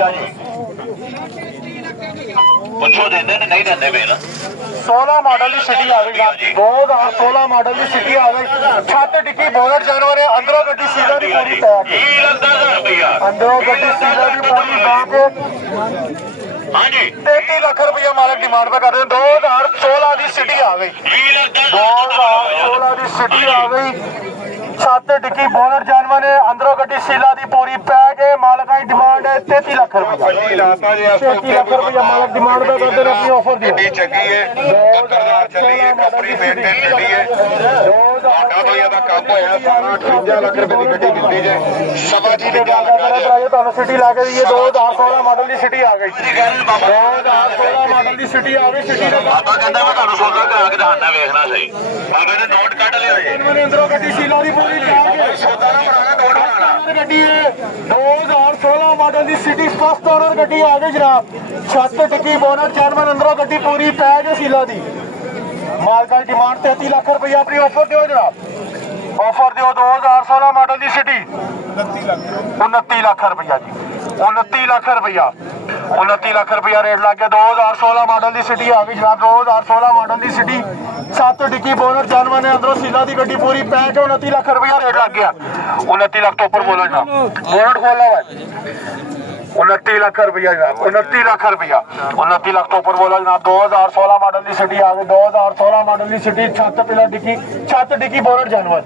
रुपया जी पुछो देंगे नहीं देंगे फिर 16 मॉडल की सिटी आ गई 2016 मॉडल की सिटी आ गई छत डिक्की बोनट जानवर है अंदरों गड्डी सीधा की पूरी पैक अंदरों गड्डी सीधा की पूरी पैक हाँ जी 33 लाख रुपया मालिक डिमांड पे कर रहे हैं 2016 की सिटी आ गई 2016 की सिटी आ गई छत डिक्की बोनट जानवर है अंदरों गड्डी सीला की पूरी पैक है मालिक की डिमांड है 33 लाख रुपया 33 लाख रुपया मालिक डिमांड पे करते हैं अपनी ऑफर दी चंगी है 70,000 चली है कंपनी मेंटेन चली है ਤੁਹਾਡਾ ਤੋਂ ਇਹਦਾ ਕੰਮ ਹੋਇਆ ਸਾਰਾ 58 ਲੱਖ ਰੁਪਏ ਦੀ ਗੱਡੀ ਦਿੱਤੀ ਜੇ ਸਭਾ ਜੀ ਦੀ ਗੱਲ ਕਰਾਂਗੇ ਤੁਹਾਨੂੰ ਸਿਟੀ ਲਾ ਕੇ ਦਈਏ 2016 ਮਾਡਲ ਦੀ ਸਿਟੀ ਆ ਗਈ 2016 ਮਾਡਲ ਦੀ ਸਿਟੀ ਆ ਗਈ ਸਿਟੀ ਦਾ ਬਾਬਾ ਕਹਿੰਦਾ ਮੈਂ ਤੁਹਾਨੂੰ ਸੌਦਾ ਕਰਾ ਕੇ ਦਿਖਾਣਾ ਵੇਖਣਾ ਸਹੀ ਬਾਬੇ ਨੇ ਨੋਟ ਕੱਢ ਲਿਆ ਜੀ ਮੇਰੇ ਅੰਦਰੋਂ ਗੱਡੀ ਸੀਲਾ ਦੀ ਪੂਰੀ ਪੈਕ ਸੌਦਾ ਨਾ ਬਣਾਣਾ ਨੋਟ ਬਣਾਣਾ ਗੱਡੀ ਹੈ 2016 ਮਾਡਲ ਦੀ ਸਿਟੀ ਫਸਟ ਓਨਰ ਗੱਡੀ ਆ ਗਈ ਜਨਾਬ ਛੱਤ ਟਿੱਕੀ ਬੋਨਟ ਚੈਨਮਨ ਅੰਦਰੋਂ ਗੱਡੀ ਪੂਰੀ ਪੈਕ ਹੈ ਸੀਲਾ ਦੀ ਮਾਲਕ ਦੀ ਡਿਮਾਂਡ 33 ਲੱਖ ਰੁਪਏ ਆਪਣੀ ਆਫਰ ਦਿਓ ਜਨਾਬ ਆਫਰ ਦਿਓ 2016 ਮਾਡਲ ਦੀ ਸਿਟੀ 29 ਲੱਖ ਰੁਪਇਆ ਜੀ 29 ਲੱਖ ਰੁਪਇਆ 29 ਲੱਖ ਰੁਪਇਆ ਰੇਟ ਲੱਗ ਗਿਆ 2016 ਮਾਡਲ ਦੀ ਸਿਟੀ ਆ ਗਈ ਜਨਾਬ 2016 ਮਾਡਲ ਦੀ ਸਿਟੀ 7 ਡਿੱਕੀ ਬੋਨਟ ਜਾਨਵਰ ਨੇ ਅੰਦਰੋਂ ਸੀਲਾ ਦੀ ਗੱਡੀ ਪੂਰੀ ਪੈਕ 29 ਲੱਖ ਰੁਪਇਆ ਰੇਟ ਲੱਗ ਗਿਆ 29 ਲੱਖ ਤੋਂ ਉੱਪਰ ਬੋਲੋ ਜਨਾਬ ਬੋਨਟ ਖੋਲਣਾ ਵਾ 29 ਲੱਖ ਰੁਪਇਆ ਜਨਾਬ 29 ਲੱਖ ਰੁਪਇਆ 29 ਲੱਖ ਤੋਂ ਉੱਪਰ ਬੋਲੋ ਜਨਾਬ 2016 ਮਾਡਲ ਦੀ ਸਿਟੀ ਆ ਗਈ 2016 ਮਾਡਲ ਦੀ ਸਿਟੀ ਛੱਤ ਪਿਲਾ ਡਿੱਕੀ ਛੱਤ ਡਿੱਕੀ ਬੋਨਟ ਜਾਨਵਰ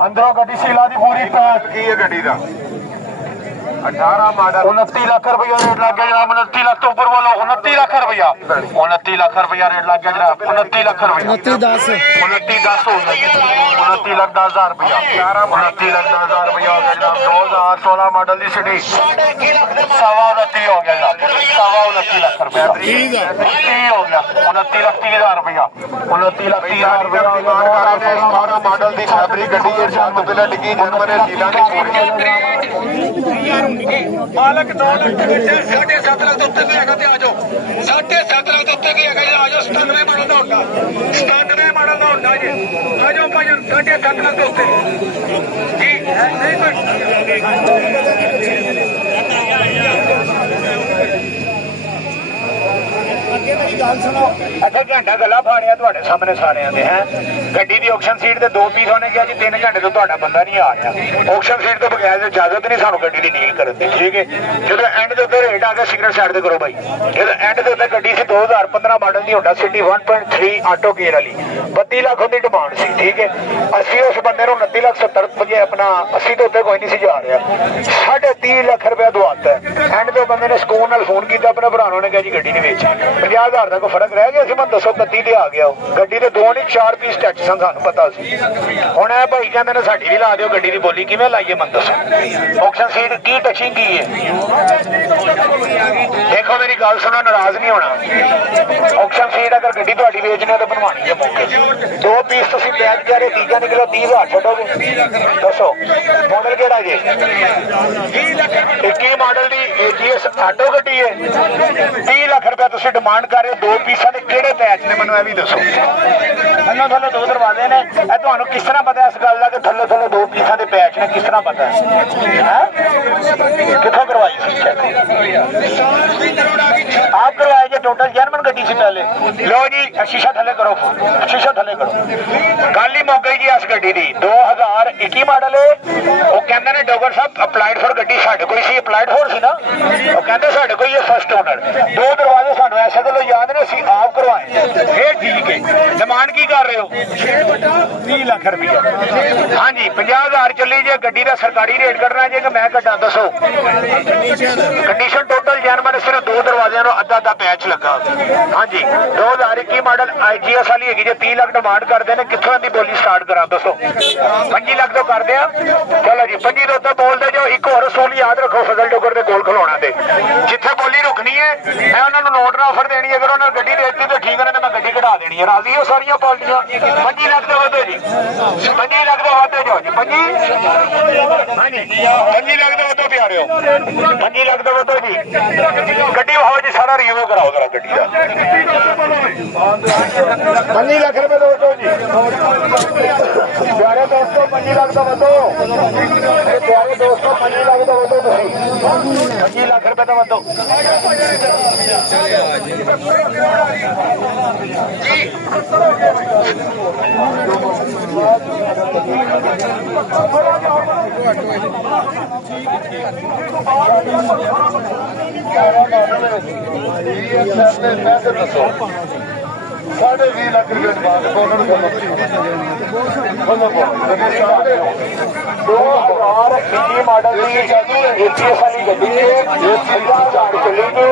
ਅੰਦਰੋਂ ਗੱਡੀ ਸੀਲਾ ਦੀ ਪੂਰੀ ਪੈਕ ਕੀ ਹੈ ਗੱਡੀ ਦਾ 18 ਮਾਡਲ 29 ਲੱਖ ਰੁਪਇਆ ਰੇਟ ਲੱਗ ਗਿਆ ਜਨਾਬ 29 ਲੱਖ ਤੋਂ ਉੱਪਰ ਬੋਲੋ 29 ਲੱਖ ਰੁਪਇਆ 29 ਲੱਖ ਰੁਪਇਆ ਰੇਟ ਲੱਗ ਗਿਆ ਜਨਾਬ 29 ਲੱਖ ਰੁਪਇਆ 29 10 29 10 ਹੋ ਗਿਆ 29 ਲੱਖ 10,000 ਰੁਪਇਆ 29 ਲੱਖ 10,000 ਰੁਪਇਆ ਹੋ ਗਿਆ ਜਨਾਬ 2016 ਮਾਡਲ ਦੀ ਸਿਟੀ ਸਵਾ 29 ਹੋ ਗਿਆ ਜਨਾਬ ਸਵਾ 29 ਲੱਖ ਰੁਪਇਆ 30 ਹੋ ਗਿਆ 29 ਲੱਖ 30,000 ਰੁਪਇਆ 29 ਲੱਖ 30,000 ਰੁਪਇਆ 18 ਮਾਡਲ ਦੀ ਫੈਬਰਿਕ ਗੱਡੀ ਹੈ ਛੱਤ ਪਿਲਾ ਡਿੱਗੀ ਜਾਨਵਰ ਹੈ ਸੀਲਾ ਦੀ ਪੂਰੀ ਮਾਲਕ 2 ਲੱਖ ਦੇ ਵਿੱਚ 7.5 ਲੱਖ ਤੋਂ ਉੱਤੇ ਵੀ ਹੈਗਾ ਤੇ ਆ ਜਾਓ 7.5 ਲੱਖ ਤੋਂ ਉੱਤੇ ਵੀ ਹੈਗਾ ਆ ਜਾਓ 97 ਮਾਡਲ ਦਾ ਹੁੰਦਾ 97 ਮਾਡਲ ਦਾ ਹੁੰਦਾ ਜੀ ਆ ਜਾਓ ਭਾਈ 7.5 ਲੱਖ ਤੋਂ ਉੱਤੇ ਜੀ ਅੱਗੇ ਮੇਰੀ ਗੱਲ ਸੁਣੋ ਅੱਛਾ ਘੰਟਾ ਗੱਲਾਂ ਫਾੜਿਆ ਤੁਹਾਡੇ ਸਾਹਮਣੇ ਸਾਰਿਆਂ ਦੇ ਹੈ ਗੱਡੀ ਦੀ ਆਕਸ਼ਨ ਸੀਟ ਤੇ 2 ਪੀਸ ਉਹਨੇ ਕਿਹਾ ਜੀ 3 ਘੰਟੇ ਤੋਂ ਤੁਹਾਡਾ ਬੰਦਾ ਨਹੀਂ ਆ ਰਿਹਾ ਆਕਸ਼ਨ ਸੀਟ ਤੋਂ ਬਗੈਰ ਇਜਾਜ਼ਤ ਨਹੀਂ ਸਾਨੂੰ ਗੱਡੀ ਦੀ ਡੀਲ ਕਰਨ ਦੀ ਠੀਕ ਹੈ ਜਦੋਂ ਐਂਡ ਦੇ ਉੱਤੇ ਰੇਟ ਆ ਗਿਆ ਸਿਗਨਲ ਸਾਈਡ ਤੇ ਕਰੋ ਬਾਈ ਜਦੋਂ ਐਂਡ ਦੇ ਉੱਤੇ ਗੱਡੀ ਸੀ 2015 ਮਾਡਲ ਦੀ ਹੁੰਦਾ ਸਿਟੀ 1.3 ਆਟੋ ਗੇਅਰ ਵਾਲੀ 32 ਲੱਖ ਦੀ ਡਿਮਾਂਡ ਸੀ ਠੀਕ ਹੈ ਅਸੀਂ ਉਸ ਬੰਦੇ ਨੂੰ 29 ਲੱਖ 70 ਰੁਪਏ ਆਪਣਾ 80 ਤੋਂ ਉੱਤੇ ਕੋਈ ਨਹੀਂ ਸੀ ਜਾ ਰਿਹਾ 3.5 ਲੱਖ ਰੁਪਏ ਦਵਾਤਾ ਐਂਡ ਦੇ ਬੰਦੇ ਨੇ ਸਕੂਨ ਨਾਲ ਫੋਨ ਕੀਤਾ ਆਪਣੇ ਭਰਾ ਨੂੰ ਨੇ ਕਿਹਾ ਜੀ ਗੱਡੀ ਨਹੀਂ ਵੇਚੀ 50,000 ਦਾ ਕੋਈ ਫਰਕ ਰਹਿ ਗਿਆ ਸੀ ਮੈਂ ਦੱਸੋ 31 ਤੇ ਆ ਗਿਆ ਉਹ ਗੱਡੀ ਦੇ 2 ਨਹੀਂ 4 ਪੀਸ ਟੈਕਸ ਸਾਨੂੰ ਪਤਾ ਸੀ ਹੁਣ ਇਹ ਭਾਈ ਕਹਿੰਦੇ ਨੇ ਸਾਡੀ ਵੀ ਲਾ ਦਿਓ ਗੱਡੀ ਦੀ ਬੋਲੀ ਕਿਵੇਂ ਲਾਈਏ ਮੈਂ ਦੱਸੋ ਆਕਸ਼ਨ ਸੀਟ ਕੀ ਟਚਿੰਗ ਕੀ ਹੈ ਦੇਖੋ ਮੇਰੀ ਗੱਲ ਸੁਣੋ ਨਾਰਾਜ਼ ਨਹੀਂ ਹੋਣਾ ਆਕਸ਼ਨ ਸੀਟ ਅਗਰ ਗੱਡੀ ਤੁਹਾਡੀ ਵੇਚਣੀ ਹੈ ਤਾਂ ਬਣਵਾਣੀ ਹੈ ਮੌਕੇ 2 ਪੀਸ ਤੁਸੀਂ ਪੈਕ ਕਰ ਰਹੇ ਤੀਜਾ ਨਿਕਲਿਆ 30,000 ਛੱਡੋਗੇ ਦੱਸੋ ਮਾਡਲ ਕਿਹੜਾ ਜੀ 21 ਮਾਡਲ ਦੀ AGS ਆਟੋ ਗੱਡੀ ਹੈ 30 ਲੱਖ ਰੁਪਏ ਤੁਸੀਂ ਡਿਮਾਂਡ ਕਰ ਰਹੇ 2 ਪੀਸਾਂ ਦੇ ਕਿਹੜੇ ਪੈਚ ਨੇ ਮੈਨੂੰ ਇਹ ਵੀ ਦੱਸੋ ਥੱਲੇ ਥੱਲੇ 2 ਦਰਵਾਜ਼ੇ ਨੇ ਇਹ ਤੁਹਾਨੂੰ ਕਿਸ ਤਰ੍ਹਾਂ ਪਤਾ ਇਸ ਗੱਲ ਦਾ ਕਿ ਥੱਲੇ ਥੱਲੇ 2 ਪੀਸਾਂ ਦੇ ਪੈਚ ਨੇ ਕਿਸ ਤਰ੍ਹਾਂ ਪਤਾ ਹੈ ਕਿੱਥੋਂ ਕਰਵਾਈ ਸੀ ਚੈੱਕ ਆਪ ਕਰਵਾਏ ਜੇ ਟੋਟਲ ਜਰਮਨ ਗੱਡੀ ਸੀ ਪਹਿਲੇ ਲੋ ਜੀ ਸ਼ੀਸ਼ਾ ਥੱਲੇ ਕਰੋ ਸ਼ੀਸ਼ਾ ਥੱਲੇ ਕਰੋ ਗੱਲ ਹੀ ਮੁੱਕ ਗਈ ਜੀ ਇਸ ਗੱਡੀ ਦੀ 2021 ਮਾਡਲ ਹੈ ਉਹ ਕਹਿੰਦੇ ਨੇ ਡੋਗਰ ਸਾਹਿਬ ਅਪਲਾਈਡ ਫॉर ਗੱਡੀ ਸਾਡੇ ਕੋਈ ਸੀ ਅਪਲਾਈਡ ਫॉर ਸੀ ਨਾ ਉਹ ਕਹਿੰਦੇ ਸਾਡੇ ਕੋਈ ਇਹ ਫਸਟ ਓਨਰ 2 ਦਰਵਾਜ਼ੇ ਸਾਨੂੰ ਐਸੇ ਗੱਲੋਂ ਯਾਦ ਨੇ ਅਸੀਂ ਆਪ ਕਰਵਾਏ ਇਹ ਠੀਕ ਹੈ ਡਿਮਾਂਡ ਕੀ ਕਰ ਰਹੇ ਹੋ 30 ਲੱਖ ਰੁਪਏ ਹਾਂਜੀ 50,000 ਚੱਲੀ ਜੇ ਗੱਡੀ ਦਾ ਸਰਕਾਰੀ ਰੇਟ ਕੱਢਣਾ ਜੇ ਕਿ ਮੈਂ ਕੱਢਾਂ ਦੱਸੋ ਕੰਡੀਸ਼ਨ ਟੋਟਲ ਜੈਨਮਨ ਸਿਰਫ 2 ਦਰਵਾਜ਼ਿਆਂ ਨੂੰ ਅੱਧਾ ਪੈਚ ਲੱਗਾ ਹਾਂਜੀ 2021 ਮਾਡਲ IGS ਵਾਲੀ ਹੈਗੀ ਜੇ 30 ਲੱਖ ਡਿਮਾਂਡ ਕਰਦੇ ਨੇ ਕਿੱਥੋਂ ਇਹਦੀ ਬੋਲੀ ਸਟਾਰਟ ਕਰਾਂ ਦੱਸੋ 25 ਲੱਖ ਤੋਂ ਕਰਦੇ ਆ ਚਲੋ ਜੀ 25 ਤੋਂ ਉੱਤੇ ਬੋਲਦੇ ਜੋ ਇੱਕ ਹੋਰ ਅਸੂਲ ਯਾਦ ਰੱਖੋ ਫਜ਼ਲ ਟੋਕਰ ਦੇ ਕੋਲ ਖਲੋਣਾ ਤੇ ਜਿੱਥੇ ਬੋਲੀ ਰੁਕਣੀ ਹੈ ਮੈਂ ਉਹਨਾਂ ਨੂੰ ਨੋਟ ਨਾਲ ਆਫਰ ਦੇਣੀ ਅਗਰ ਉਹਨਾਂ ਗੱਡੀ ਦੇਤੀ ਤਾਂ ਠੀਕ ਹੈ ਨਾ ਮੈਂ ਗੱਡੀ ਕਢਾ ਦੇਣੀ ਹੈ ਰਾਜ਼ੀ ਹੋ ਸਾਰੀਆਂ ਪਾਰਟੀਆਂ 25 ਲੱਖ ਦਾ ਵਧੋ ਜੀ 25 ਲੱਖ ਦਾ ਵਧੋ ਜਾਓ ਜੀ 25 ਹਾਂਜੀ 25 ਲੱਖ ਦਾ ਵਧੋ ਪਿਆਰਿਓ 25 ਲੱਖ ਦਾ ਵਧੋ ਜੀ ਗੱਡੀ ਹੋ ਜੀ ਸਾਰਾ ਰਿਵਿਊ ਕਰਾਓ ਜਰਾ ਗੱਡੀ ਦਾ 25 ਲੱਖ ਰੁਪਏ ਦਾ ਵਧੋ ਜੀ ਪਿਆਰੇ ਦੋਸਤੋ 25 ਲੱਖ ਦਾ ਵਧੋ ਪਿਆਰੇ ਦੋਸਤੋ 25 ਲੱਖ ਦਾ ਵਧੋ ਤੁਸੀਂ 25 ਲੱਖ ਰੁਪਏ ਤੋਂ ਵੱਧੋ साढ़े 20 लाख रुपए डिमांड बोनर को 2021 ਮਾਡਲ ਦੀ ACS ਵਾਲੀ ਗੱਡੀ ਹੈ 50,000 ਚੱਲੇਗੀ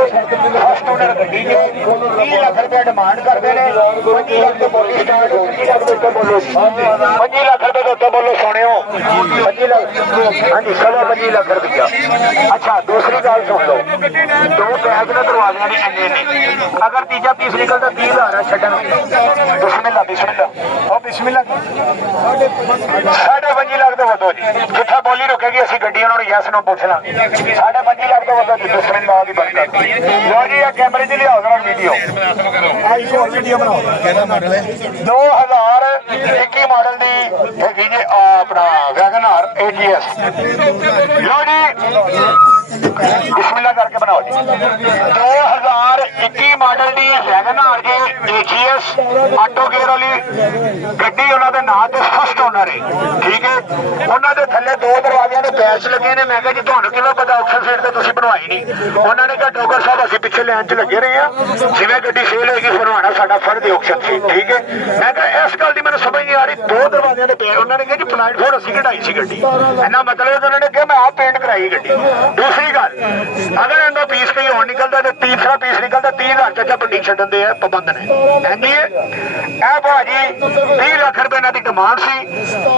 ਫਸਟ ਓਨਰ ਗੱਡੀ ਹੈ 30 ਲੱਖ ਰੁਪਏ ਡਿਮਾਂਡ ਕਰਦੇ ਨੇ 25 ਲੱਖ ਤੋਂ ਬੋਲੀ ਸਟਾਰਟ 25 ਲੱਖ ਦੇ ਉੱਤੇ ਬੋਲੋ 25 ਲੱਖ ਰੁਪਏ ਦੇ ਉੱਤੇ ਬੋਲੋ ਸੋਹਣਿਓ 25 ਲੱਖ ਹਾਂਜੀ ਚਲੋ 25 ਲੱਖ ਰੁਪਇਆ ਅੱਛਾ ਦੂਸਰੀ ਗੱਲ ਸੁਣ ਲਓ ਦੋ ਬੈਗ ਨਾ ਦਰਵਾਜ਼ਿਆਂ ਦੇ ਇੰਨੇ ਨੇ ਅਗਰ ਤੀਜਾ ਪੀਸ ਨਿਕਲਦਾ 30,000 ਛੱਡਣ ਬਿਸਮਿਲ੍ਲਾ ਬਿਸਮਿਲ੍ਲਾ ਉਹ ਬਿਸਮਿਲ੍ਲਾ 5.5 ਲੱਖ ਤੋਂ ਵਧੋ ਜੀ ਜਿੱਥੇ ਬੋਲੀ ਰੁਕੇਗੀ ਅਸੀਂ ਗੱਡੀ ਉਹਨਾਂ ਨੂੰ ਯੈਸ ਨੂੰ ਪੁੱਛ ਲਾਂਗੇ 5.5 ਲੱਖ ਤੋਂ ਵਧੋ ਜੀ ਬਿਸਮਿਲ੍ਲਾ ਦੀ ਬਰਕਤ ਲੋ ਜੀ ਇਹ ਕੈਮਰੇ 'ਚ ਲਿਆਓ ਜਰਾ ਵੀਡੀਓ ਇੱਕ ਹੋਰ ਵੀਡੀਓ ਬਣਾਓ ਕਿਹੜਾ ਮਾਡਲ ਹੈ 2021 ਮਾਡਲ ਦੀ ਹੈਗੀ ਜੀ ਆਪਣਾ ਵੈਗਨਆਰ ATS ਲੋ ਜੀ ਬਿਸਮਿਲ੍ਲਾ ਕਰਕੇ ਬਣਾਓ ਜੀ 2021 ਮਾਡਲ ਦੀ ਵੈਗਨਆਰ ਜੀ ATS ਆਟੋ ਗੇਅਰ ਵਾਲੀ ਗੱਡੀ ਉਹਨਾਂ ਦੇ ਨਾਂ ਤੇ ਫਸਟ ਓਨਰ ਹੈ ਠੀਕ ਹੈ ਉਹਨਾਂ ਦੇ ਥੱਲੇ ਦੋ ਦਰਵਾਜ਼ਿਆਂ ਦੇ ਪੈਚ ਲੱਗੇ ਨੇ ਮੈਂ ਕਿਹਾ ਜੀ ਤੁਹਾਨੂੰ ਕਿਵੇਂ ਪਤਾ ਆਕਸ਼ਨ ਸੀਟ ਤੇ ਤੁਸੀਂ ਬਣਵਾਈ ਨਹੀਂ ਉਹਨਾਂ ਨੇ ਕਿਹਾ ਡੋਗਰ ਸਾਹਿਬ ਅਸੀਂ ਪਿੱਛੇ ਲਾਈਨ 'ਚ ਲੱਗੇ ਰਹੇ ਆ ਜਿਵੇਂ ਗੱਡੀ ਸੇਲ ਹੋਏਗੀ ਬਣਵਾਉਣਾ ਸਾਡਾ ਫਰਜ਼ ਹੈ ਆਕਸ਼ਨ ਸੀ ਠੀਕ ਹੈ ਮੈਂ ਕਿਹਾ ਇਸ ਗੱਲ ਦੀ ਮੈਨੂੰ ਸਮਝ ਨਹੀਂ ਆ ਰਹੀ ਦੋ ਦਰਵਾਜ਼ਿਆਂ ਦੇ ਪੈਚ ਉਹਨਾਂ ਨੇ ਕਿਹਾ ਜੀ ਪਲਾਈਡ ਫੋਰ ਅਸੀਂ ਕਢਾਈ ਸੀ ਗੱਡੀ ਇਹਨਾਂ ਮਤਲਬ ਉਹਨਾਂ ਨੇ ਕਿਹਾ ਮੈਂ ਆਪ ਪੇਂਟ ਕਰਾਈ ਗੱਡੀ ਦੂਸਰੀ ਗੱਲ ਅਗਰ ਇਹਦਾ ਪੀਸ ਕਈ ਹੋਰ ਨਿਕਲਦਾ ਤੇ ਤੀਸਰਾ ਪੀਸ ਨਿਕਲਦਾ 30,000 ਚਾਚਾ ਵੱਡੀ ਛੱਡਣ ਦੇ ਪਾਬੰਦ ਨੇ ਹਾਂਜੀ ਇਹ ਭਾਜੀ 20 ਲੱਖ ਰੁਪਏ ਇਹਨਾਂ ਦੀ ਡਿਮਾਂਡ ਸੀ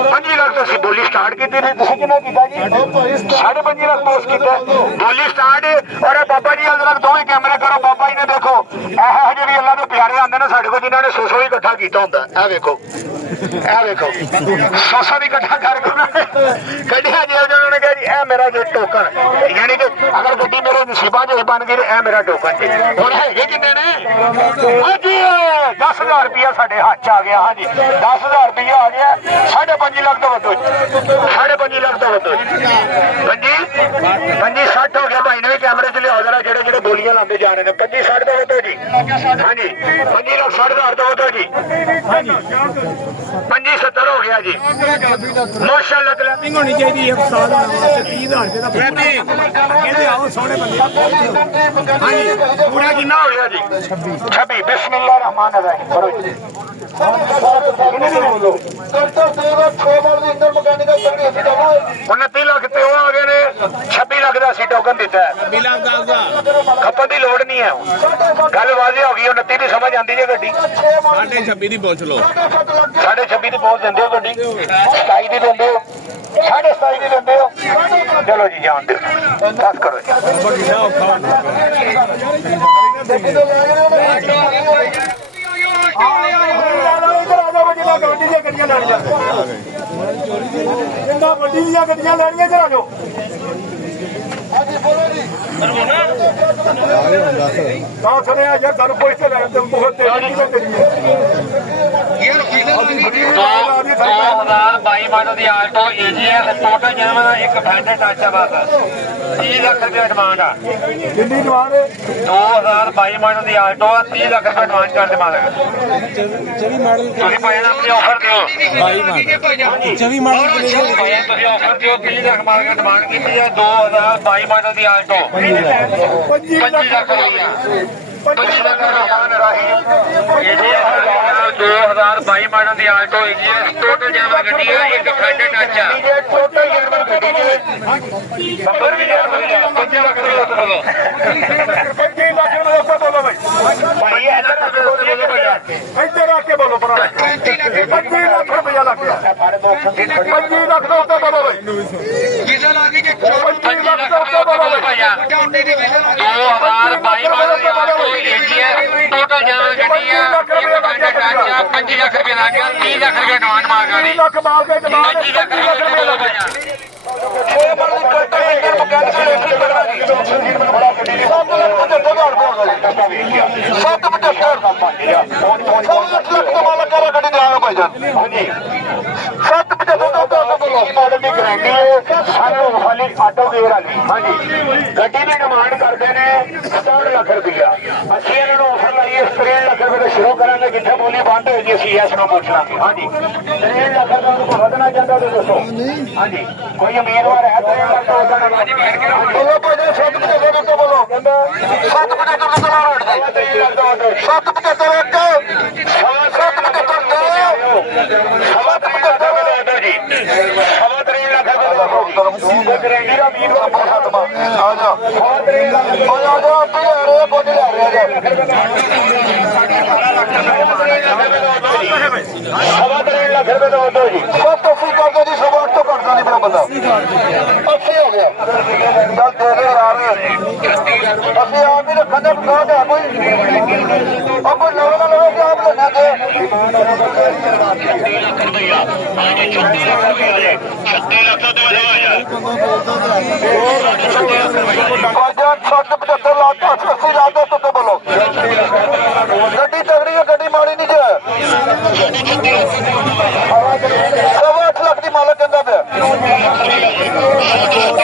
25 ਲੱਖ ਤੋਂ ਅਸੀਂ ਬੋਲੀ ਸਟਾਰਟ ਕੀਤੀ ਨੇ ਤੁਸੀਂ ਕਿੰਨਾ ਕੀਤਾ ਜੀ 5.5 ਲੱਖ ਪੋਸ ਕੀਤਾ ਬੋਲੀ ਸਟਾਰਟ ਔਰ ਬਾਬਾ ਜੀ ਅਲੱਗ ਦੋਵੇਂ ਕੈਮਰੇ ਕਰੋ ਬਾਬਾ ਜੀ ਨੇ ਦੇਖੋ ਇਹ ਜਿਹੜੇ ਅੱਲਾ ਦੇ ਪਿਆਰੇ ਆਉਂਦੇ ਨੇ ਸਾਡੇ ਕੋਲ ਜਿਨ੍ਹਾਂ ਨੇ 100 ਹੀ ਇਕੱਠਾ ਕੀਤਾ ਹੁੰਦਾ ਇਹ ਵੇਖੋ 100 ਵੀ ਇਕੱਠਾ ਕਰਕੇ ਕੱਢਿਆ ਜੇ ਉਹਨਾਂ ਨੇ ਕਿਹਾ ਜੀ ਇਹ ਮੇਰਾ ਜੋ ਟੋਕਨ ਯਾਨੀ ਕਿ ਅਗਰ ਗੱਡੀ ਮੇਰੇ ਨਸੀਬਾਂ 'ਚ ਬਣ ਗਈ ਇਹ ਮੇਰਾ ਟੋਕਨ ਜੀ ਹੁਣ ਹੈਗੇ ਕਿੰਨੇ ਨੇ ਹਾਂਜੀ 10,000 ਰੁਪਇਆ ਸਾਡੇ ਹੱਥ 'ਚ ਆ ਗਿਆ ਹਾਂਜੀ 10,000 ਰੁਪਇਆ ਆ ਗਿਆ 5.5 ਲੱਖ ਤੋਂ ਵੱਧੋ 5.5 ਲੱਖ ਤੋਂ ਵੱਧੋ ਪੰਜੀ 60 ਹੋ ਗਿਆ ਭਾਈ ਨੇ ਵੀ ਕੈਮਰੇ 'ਚ ਲਿਆਓ ਜਰਾ ਜਿਹੜੇ ਬੋਲੀਆਂ ਲਾਉਂਦੇ ਜਾ ਰਹੇ ਨੇ 25 60 ਤੋਂ ਵੱਧੋ ਜੀ ਹਾਂਜੀ 25 ਲੱਖ 60,000 ਤੋਂ ਵੱਧੋ ਜੀ 25 70 ਹੋ ਗਿਆ ਜੀ ਮਾਸ਼ਾਅੱਲਾ ਕਲੈਪਿੰਗ ਹੋਣੀ ਚਾਹੀਦੀ ਹੈ ਸਾਲ 30,000 ਰੁਪਏ ਦਾ ਕਹਿੰਦੇ ਆਓ ਸੋਹਣੇ ਬੰਦੇ ਹਾਂਜੀ ਪੂਰਾ ਕਿੰਨਾ ਹੋ ਗਿਆ ਜੀ 26 ਬਿਸਮਿਲ੍ਲਾ ਰਹਿਮਾਨ ਰਹੀਮ ਪੜੋ ਜੀ 29 ਲੱਖ ਤੇ ਉਹ ਆ ਗਏ ਨੇ 26 ਲੱਖ ਦਾ ਅਸੀਂ ਟੋਕਨ ਦਿੱਤਾ ਹੈ ਖੱਪਣ ਦੀ ਲੋੜ ਨਹੀਂ ਹੈ ਗੱਲ ਵਾਜ਼ਿਹ ਹੋ ਗਈ 29 ਦੀ ਸਮਝ ਆਉਂਦੀ ਜੇ ਗੱਡੀ 26 ਦੀ ਪੁੱਛ ਲਓ 26 ਦੀ ਪਹੁੰਚ ਦਿੰਦੇ ਹੋ ਗੱਡੀ 27 ਦੀ ਦਿੰਦੇ ਹੋ 27.5 ਦੀ ਦਿੰਦੇ ਹੋ ਚਲੋ ਜੀ ਜਾਣ ਦਿਓ ਬਸ ਕਰੋ ਗੱਡੀਆਂ ਲੈਣੀਆਂ ਜਿੰਨਾ ਵੱਡੀ ਦੀਆਂ ਗੱਡੀਆਂ ਲੈਣੀਆਂ ਇੱਧਰ ਆ ਜਾਓ ਤਾਂ ਸੁਣਿਆ ਯਾਰ ਤੁਹਾਨੂੰ ਪੁੱਛ ਕੇ ਲੈਣ ਤੇ ਬਹੁਤ ਤੇਜ਼ੀ ਨਾਲ ਕਰੀਏ 2022 ਮਾਡਲ ਦੀ ਆਲਟੋ AGS ਟੋਟਲ ਜਨਮ ਦਾ ਇੱਕ ਫੈਂਡਰ ਟੱਚ ਆ ਬਸ 30 ਲੱਖ ਰੁਪਏ ਡਿਮਾਂਡ ਆ ਕਿੰਨੀ ਡਿਮਾਂਡ ਹੈ 2022 ਮਾਡਲ ਦੀ ਆਲਟੋ 30 ਲੱਖ ਰੁਪਏ ਡਿਮਾਂਡ ਕਰ ਦੇਵਾਂਗੇ ਤੁਸੀਂ ਭਾਈ ਨਾਲ ਆਪਣੀ ਆਫਰ ਦਿਓ 24 ਮਾਡਲ ਤੁਸੀਂ ਆਫਰ ਦਿਓ 30 ਲੱਖ ਮਾਰ ਕੇ ਡਿਮਾਂਡ ਕੀਤੀ ਹੈ 2022 ਮਾਡਲ ਦੀ ਆਲਟੋ 25 ਲੱਖ ਰੁਪਇਆ 25 ਲੱਖ ਰੁਪਏ 2022 ਮਾਡਲ ਦੀ ਆਲਟੋ ਹੈਗੀ ਹੈ ਟੋਟਲ ਜਨਮ ਗੱਡੀ ਹੈ ਇੱਕ ਫੈਂਡਰ ਟੱਚ ਆ ਟੋਟਲ ਜਨਮ ਗੱਡੀ ਹੈ 25 ਲੱਖ ਰੁਪਏ 25 ਲੱਖ ਰੁਪਏ ਬੋਲੋ ਭਾਈ ਇੱਧਰ ਆ ਕੇ ਬੋਲੋ ਭਰਾ 25 ਲੱਖ ਰੁਪਇਆ ਲੱਗ ਗਿਆ 25 ਲੱਖ ਦਾ ਉੱਤੇ ਬੋਲੋ ਬਈ 25 ਲੱਖ ਰੁਪਏ ਬੋਲੋ ਭਾਈਆ 2022 ਮਾਡਲ ਦੀ ਆਲਟੋ ਹੈਗੀ ਹੈ ਟੋਟਲ ਜਨਮ ਗੱਡੀ ਹੈ ਇੱਕ ਫੈਂਡਰ ਟੱਚ ਆ 25 ਲੱਖ ਰੁਪਏ ਲੱਗ ਗਿਆ 30 ਲੱਖ ਰੁਪਏ ਡਿਮਾਂਡ ਮਾਰਗਾ ਦੀ 30 ਲੱਖ ਮਾਰ ਕੇ ਡਿਮਾਂਡ 25 ਲੱਖ ਰੁਪਏ ਲੱਗ ਗਿਆ ਆਟੋ ਗੇਅਰ ਵਾਲੀ ਹਾਂਜੀ ਗੱਡੀ ਦੀ ਡਿਮਾਂਡ ਕਰਦੇ ਨੇ 67 ਲੱਖ ਰੁਪਇਆ ਅਸੀਂ ਇਹਨਾਂ ਨੂੰ ਆਫਰ ਲਾਈਏ 63 ਲੱਖ ਰੁਪਏ ਤੋਂ ਸ਼ੁਰੂ ਕਰਾਂਗੇ ਜਿੱਥੇ ਬੋਲੀ ਬੰਦ ਹੋਏਗੀ ਅਸੀਂ ਇਸ ਨੂੰ ਪੁੱਛ ਲਾਂਗੇ ਹਾਂਜੀ 63 ਲੱਖ ਰੁਪਏ ਨੂੰ ਵਧਣਾ ਚਾਹੁੰਦਾ ਤਾਂ ਦੱਸੋ ਹਾਂਜੀ ਕੋਈ ਉਮੀਦਵਾਰ ਹੈ 63 ਲੱਖ ਤੋਂ ਵਧਣਾ ਬੋਲੋ ਭਾਜੀ 775 ਤੋਂ ਬੋਲੋ ਕਹਿੰਦਾ 775 ਤੋਂ ਚਲਾ ਰੋਡ ਦੇ 775 ਇੱਕ 775 ਜੀ 63 ਲੱਖ ਰੁਪਏ ਦਾ ਉਮੀਦਵਾਰ ਬਹੁਤ ਆ ਜਾ ਸਵਾ 3 ਲੱਖ ਰੁਪਏ ਦਾ ਵਧੋ ਜੀ ਸਭ ਤੁਸੀਂ ਕਰਦੇ ਜੀ ਸਵਾ 8 ਤੋਂ ਘੱਟਦਾ ਨਹੀਂ ਮੇਰਾ ਬੰਦਾ 80 ਹੋ ਗਿਆ ਚੱਲ ਦੇ ਦੇ ਯਾਰ ਅਸੀਂ ਆਪ ਹੀ ਰੱਖਣ ਦਾ ਬੁਖਾਰ ਹੈ ਕੋਈ ਆਪ ਲਵੇ ਨਾ ਲਵੇ ਕਿ ਆਪ ਲੈਣਾ ਦੇ 36 ਲੱਖ ਰੁਪਏ 36 ਲੱਖ ਤੋਂ ਵਧਵਾ ਯਾਰ 75 ਲੱਖ 80 ਲੱਖ ਤੋਂ ਬੋਲੋ ਗੱਡੀ ਤਗੜੀ ਹੈ ਗੱਡੀ ਮਾੜੀ ਨਹੀਂ ਜੇ 8 ਲੱਖ ਦੀ ਮਾਲਕ ਕਹਿੰਦਾ ਪਿਆ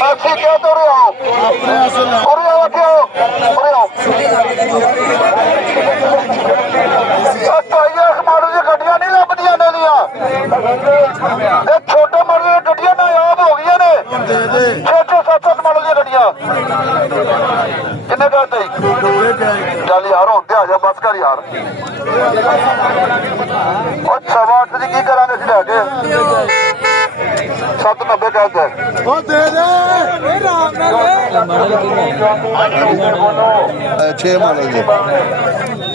ਅਸੀਂ ਕਿਉਂ ਤੋਰੇ ਆਓ ਉਰੇ ਆਓ ਕਿਉਂ ਉਰੇ ਆਓ ਟਾਈਅਰ ਮਾਡਲ ਦੀਆਂ ਗੱਡੀਆਂ ਨਹੀਂ ਲੱਭਦੀਆਂ ਨੇ ਦੀਆਂ ਇਹ ਛੋਟੇ ਮਾਡਲ ਦੀਆਂ ਗੱਡੀਆਂ ਨਾਯਾਬ ਹੋ ਗਈਆਂ ਨੇ 6-7 ਮਾਡਲ ਦੀਆਂ ਗੱਡੀਆਂ ਕਿੰਨੇ ਕਹਤੇ ਚੱਲ ਯਾਰ ਹੁਣ ਤੇ ਆ ਜਾ ਬਸ ਕਰ ਯਾਰ ਉਹ 8.5 ਦੀ ਕੀ ਕਰਾਂਗੇ ਅਸੀਂ ਲੈ ਕੇ 790 ਕਹਿੰਦੇ ਉਹ ਦੇ ਦੇ ਆਰਾਮ ਨਾਲ 6 ਮਾਡਲ ਦੇ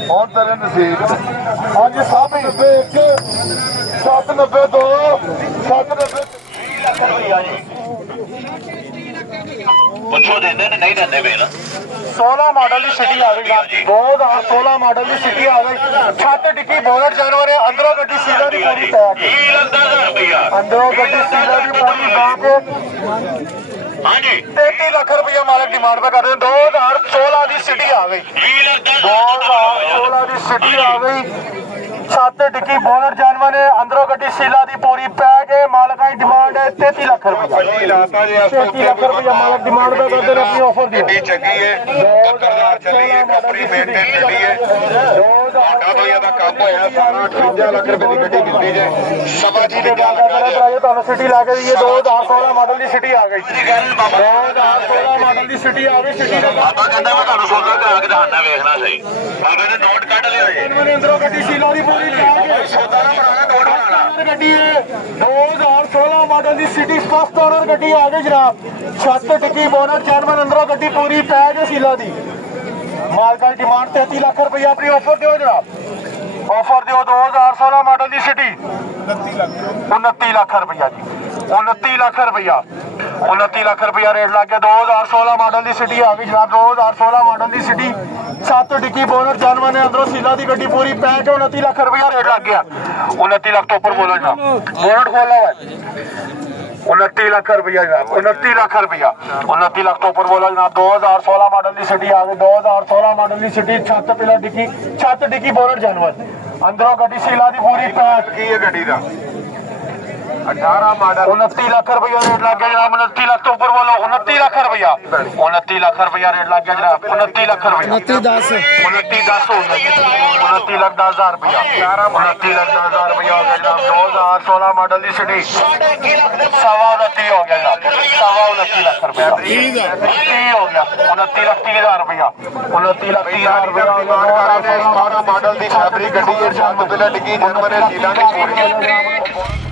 ਹੁਣ ਤੇਰੇ ਨਸੀਬ ਅੱਜ 790 1 790 2 790 ਲੱਖ ਰੁਪਇਆ ਜੀ ਪੁੱਛੋ ਦਿੰਦੇ ਨੇ ਨਹੀਂ ਦਿੰਦੇ ਵੇ ਨਾ 16 ਮਾਡਲ ਦੀ ਸਿਟੀ ਆ ਗਈ 2016 ਮਾਡਲ ਦੀ ਸਿਟੀ ਆ ਗਈ ਛੱਤ ਡਿੱਗੀ ਬੋਨਟ ਜਾਨਵਰ ਹੈ ਅੰਦਰੋਂ ਗੱਡੀ ਸੀਲਾ ਦੀ ਪੂਰੀ ਪੈਕ 30,00,000 ਰੁਪਇਆ ਅੰਦਰੋਂ ਗੱਡੀ ਸੀਲਾ ਦੀ ਪੂਰੀ ਪੈਕ ਹਾਂਜੀ 33 ਲੱਖ ਰੁਪਇਆ ਮਾਲਕ ਡਿਮਾਂਡ ਪੇ ਕਰਦੇ 2016 ਦੀ ਸਿਟੀ ਆ ਗਈ 2016 ਦੀ ਸਿਟੀ ਆ ਗਈ ਛੱਤ ਡਿੱਗੀ ਬੋਨਟ ਜਾਨਵਰ ਹੈ ਅੰਦਰੋਂ ਗੱਡੀ ਸੀਲਾ ਦੀ ਪੂਰੀ ਪੈਕ ਹੈ ਮਾਲਕਾਂ ਦੀ ਡਿਮਾਂਡ ਹੈ 33 ਲੱਖ ਰੁਪਇਆ 33 ਲੱਖ ਰੁਪਇਆ ਮਾਲਕ ਡਿਮਾਂਡ ਪੇ ਕਰਦੇ ਨੇ ਆਪਣੀ ਆਫਰ ਦੀ ਗੱਡੀ ਚੰਗੀ ਹੈ ਟੱਕਰਦਾਰ ਚੱਲੀ ਹੈ ਕੰਪਨੀ ਮੇਨਟੇਨ ਗੱਡੀ ਹੈ ਤੁਹਾਡਾ ਤੋਂ ਇਹਦਾ ਕੰਮ ਹੋਇਆ ਸਾਰਾ 58 ਲੱਖ ਰੁਪਏ ਦੀ ਗੱਡੀ ਦਿੱਤੀ ਜੇ ਸਵਾ ਜੀ ਦੇ ਗੱਲ ਤੁਹਾਨੂੰ ਸਿਟੀ ਲਾ ਕੇ ਦਈਏ 2016 ਮਾਡਲ ਦੀ ਸਿਟੀ ਆ ਗਈ 2016 ਮਾਡਲ ਦੀ ਸਿਟੀ ਆ ਗਈ ਸਿਟੀ ਦਾ ਬਾਬਾ ਕਹਿੰਦਾ ਮੈਂ ਤੁਹਾਨੂੰ ਸੌਦਾ ਕਰਾ ਕੇ ਦਿਖਾਣਾ ਵੇਖਣਾ ਸਹੀ ਬਾਬੇ ਨੇ ਨੋਟ ਕੱਢ ਲਿਓ ਜੀ ਮੇਰੇ ਅੰਦਰੋਂ ਗੱਡੀ ਸੀਲਾ ਦੀ ਪੂਰੀ ਪੈਕ ਸੌਦਾ ਨਾ ਬਣਾਣਾ ਨੋਟ ਬਣਾਣਾ ਗੱਡੀ ਹੈ 2016 ਮਾਡਲ ਦੀ ਸਿਟੀ ਫਸਟ ਓਨਰ ਗੱਡੀ ਆ ਗਈ ਜਨਾਬ ਛੱਤ ਟਿੱਕੀ ਬੋਨਟ ਚੈਨਮਨ ਅੰਦਰੋਂ ਗੱਡੀ ਪੂਰੀ ਪੈਕ ਹੈ ਸੀਲਾ ਦੀ ਮਾਲਕਾਂ ਦੀ ਡਿਮਾਂਡ 33 ਲੱਖ ਰੁਪਇਆ ਆਪਣੀ ਆਫਰ ਦਿਓ ਜਨਾਬ ਆਫਰ ਦਿਓ 2016 ਮਾਡਲ ਦੀ ਸਿਟੀ 29 ਲੱਖ ਰੁਪਇਆ ਜੀ 29 ਲੱਖ ਰੁਪਇਆ 29 ਲੱਖ ਰੁਪਇਆ ਰੇਟ ਲੱਗ ਗਿਆ 2016 ਮਾਡਲ ਦੀ ਸਿਟੀ ਆ ਗਈ ਜਨਾਬ 2016 ਮਾਡਲ ਦੀ ਸਿਟੀ 7 ਡਿੱਗੀ ਬੋਨਟ ਜਾਨਵਰ ਨੇ ਅੰਦਰੋਂ ਸੀਲਾ ਦੀ ਗੱਡੀ ਪੂਰੀ ਪੈਕ ਹੈ 29 ਲੱਖ ਰੁਪਇਆ ਰੇਟ ਲੱਗ ਗਿਆ 29 ਲੱਖ ਤੋਂ ਉੱਪਰ ਬੋਲੋ ਜਨਾਬ ਬੋਨਟ ਖੋਲਣਾ ਵਾ 29 ਲੱਖ ਰੁਪਇਆ ਜਨਾਬ 29 ਲੱਖ ਰੁਪਇਆ 29 ਲੱਖ ਤੋਂ ਉੱਪਰ ਬੋਲੋ ਜਨਾਬ 2016 ਮਾਡਲ ਦੀ ਸਿਟੀ ਆ ਗਈ 2016 ਮਾਡਲ ਦੀ ਸਿਟੀ ਛੱਤ ਪਿਲਾ ਡਿੱਗੀ ਛੱਤ ਡਿੱਗੀ ਬੋਨਟ ਜਾਨਵਰ ਅੰਦਰੋਂ ਗੱਡੀ ਸੀਲਾ ਦੀ ਪੂਰੀ ਪੈਕ ਕੀ ਹੈ ਗੱਡੀ ਦਾ 18 ਮਾਡਲ 29 ਲੱਖ ਰੁਪਇਆ ਰੇਟ ਲੱਗ ਗਿਆ ਜਨਾਬ 29 ਲੱਖ ਤੋਂ ਉੱਪਰ ਬੋਲੋ 29 ਲੱਖ ਰੁਪਇਆ 29 ਲੱਖ ਰੁਪਇਆ ਰੇਟ ਲੱਗ ਗਿਆ ਜਨਾਬ 29 ਲੱਖ ਰੁਪਇਆ 29 ਲੱਖ 10,000 ਰੁਪਇਆ 29 ਲੱਖ 10,000 ਰੁਪਇਆ ਹੋ ਗਿਆ ਜਨਾਬ 2016 ਮਾਡਲ ਦੀ ਸਿਟੀ 29 ਹੋ ਗਿਆ ਜਨਾਬ 29 ਲੱਖ ਰੁਪਇਆ 30 ਹੋ ਗਿਆ 29 ਲੱਖ 30,000 ਰੁਪਇਆ 29 ਲੱਖ 30,000 ਰੁਪਇਆ ਹੋ ਗਿਆ 12 ਮਾਡਲ ਦੀ ਫੈਬਰਿਕ ਗੱਡੀ ਹੈ ਛੱਤ ਪਹਿਲਾਂ ਡਿੱਗੀ ਜਾਨਵਰ ਹੈ ਸੀਲਾਂ ਦੀ ਪੂਰੀ